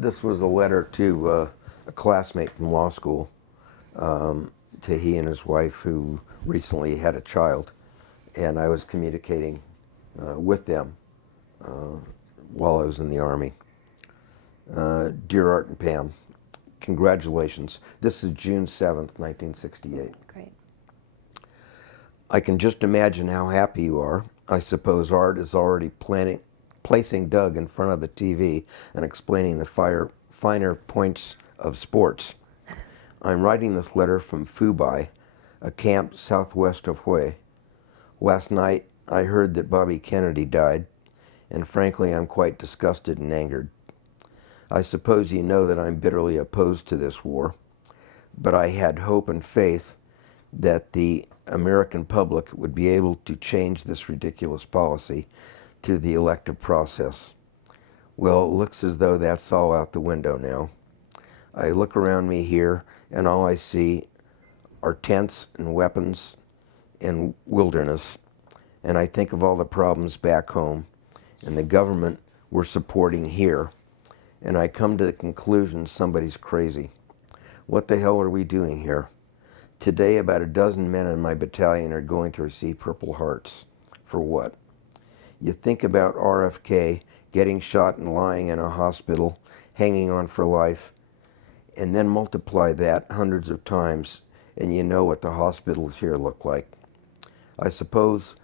This was a letter to a classmate from law school, to he and his wife who recently had a child, and I was communicating with them while I was in the Army. Dear Art and Pam, congratulations. This is June 7th, 1968. Great. I can just imagine how happy you are. I suppose Art is already placing Doug in front of the TV and explaining the finer points of sports. I'm writing this letter from Fubai, a camp southwest of Hue. Last night, I heard that Bobby Kennedy died, and frankly, I'm quite disgusted and angered. I suppose you know that I'm bitterly opposed to this war, but I had hope and faith that the American public would be able to change this ridiculous policy through the elective process. Well, it looks as though that's all out the window now. I look around me here, and all I see are tents and weapons and wilderness, and I think of all the problems back home and the government we're supporting here, and I come to the conclusion somebody's crazy. What the hell are we doing here? Today, about a dozen men in my battalion are going to receive Purple Hearts. For what? You think about RFK getting shot and lying in a hospital, hanging on for life, and then multiply that hundreds of times, and you know what the hospitals here look like. I suppose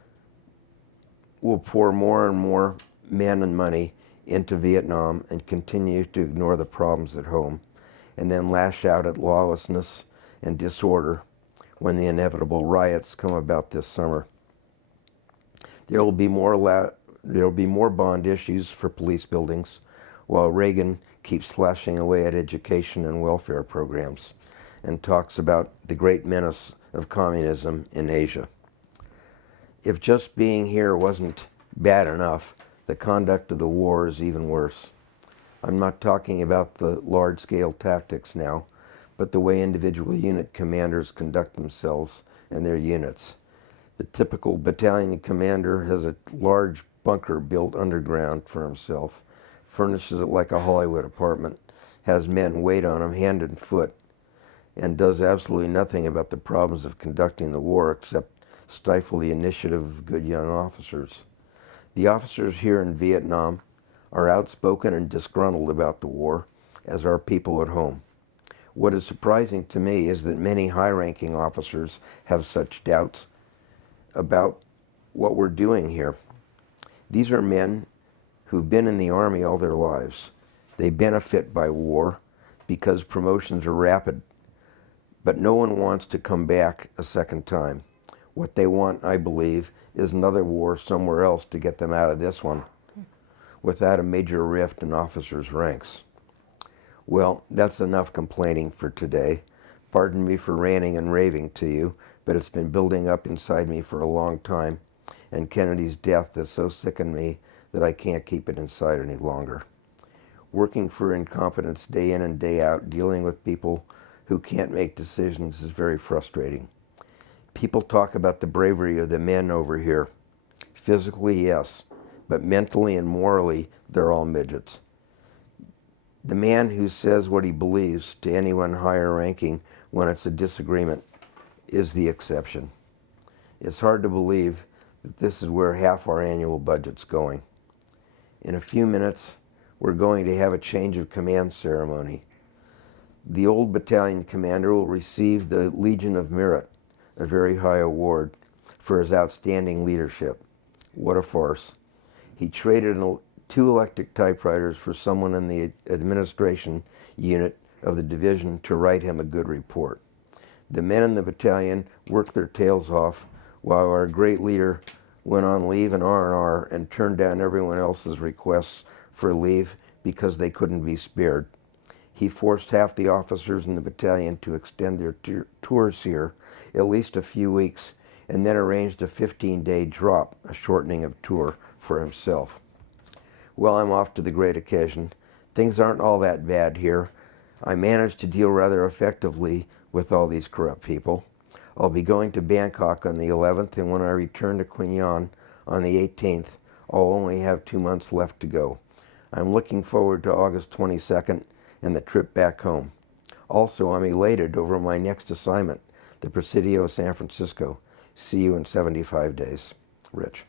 we'll pour more and more men and money into Vietnam and continue to ignore the problems at home, and then lash out at lawlessness and disorder when the inevitable riots come about this summer. There will be more bond issues for police buildings, while Reagan keeps slashing away at education and welfare programs and talks about the great menace of communism in Asia. If just being here wasn't bad enough, the conduct of the war is even worse. I'm not talking about the large-scale tactics now, but the way individual unit commanders conduct themselves and their units. The typical battalion commander has a large bunker built underground for himself, furnishes it like a Hollywood apartment, has men wait on him hand and foot, and does absolutely nothing about the problems of conducting the war except stifle the initiative of good young officers. The officers here in Vietnam are outspoken and disgruntled about the war, as are people at home. What is surprising to me is that many high-ranking officers have such doubts about what we're doing here. These are men who've been in the Army all their lives. They benefit by war because promotions are rapid, but no one wants to come back a second time. What they want, I believe, is another war somewhere else to get them out of this one, without a major rift in officers' ranks. Well, that's enough complaining for today. Pardon me for ranting and raving to you, but it's been building up inside me for a long time, and Kennedy's death has so sickened me that I can't keep it inside any longer. Working for incompetence day in and day out, dealing with people who can't make decisions is very frustrating. People talk about the bravery of the men over here. Physically, yes, but mentally and morally, they're all midgets. The man who says what he believes to anyone higher ranking when it's a disagreement is the exception. It's hard to believe that this is where half our annual budget's going. In a few minutes, we're going to have a change of command ceremony. The old battalion commander will receive the Legion of Merit, a very high award, for his outstanding leadership. What a farce. He traded 2 electric typewriters for someone in the administration unit of the division to write him a good report. The men in the battalion worked their tails off while our great leader went on leave and R&R and turned down everyone else's requests for leave because they couldn't be spared. He forced half the officers in the battalion to extend their tours here at least a few weeks, and then arranged a 15-day drop, a shortening of tour, for himself. Well, I'm off to the great occasion. Things aren't all that bad here. I managed to deal rather effectively with all these corrupt people. I'll be going to Bangkok on the 11th, and when I return to Quy Nhon on the 18th, I'll only have 2 months left to go. I'm looking forward to August 22nd and the trip back home. Also, I'm elated over my next assignment, the Presidio, San Francisco. See you in 75 days. Rich.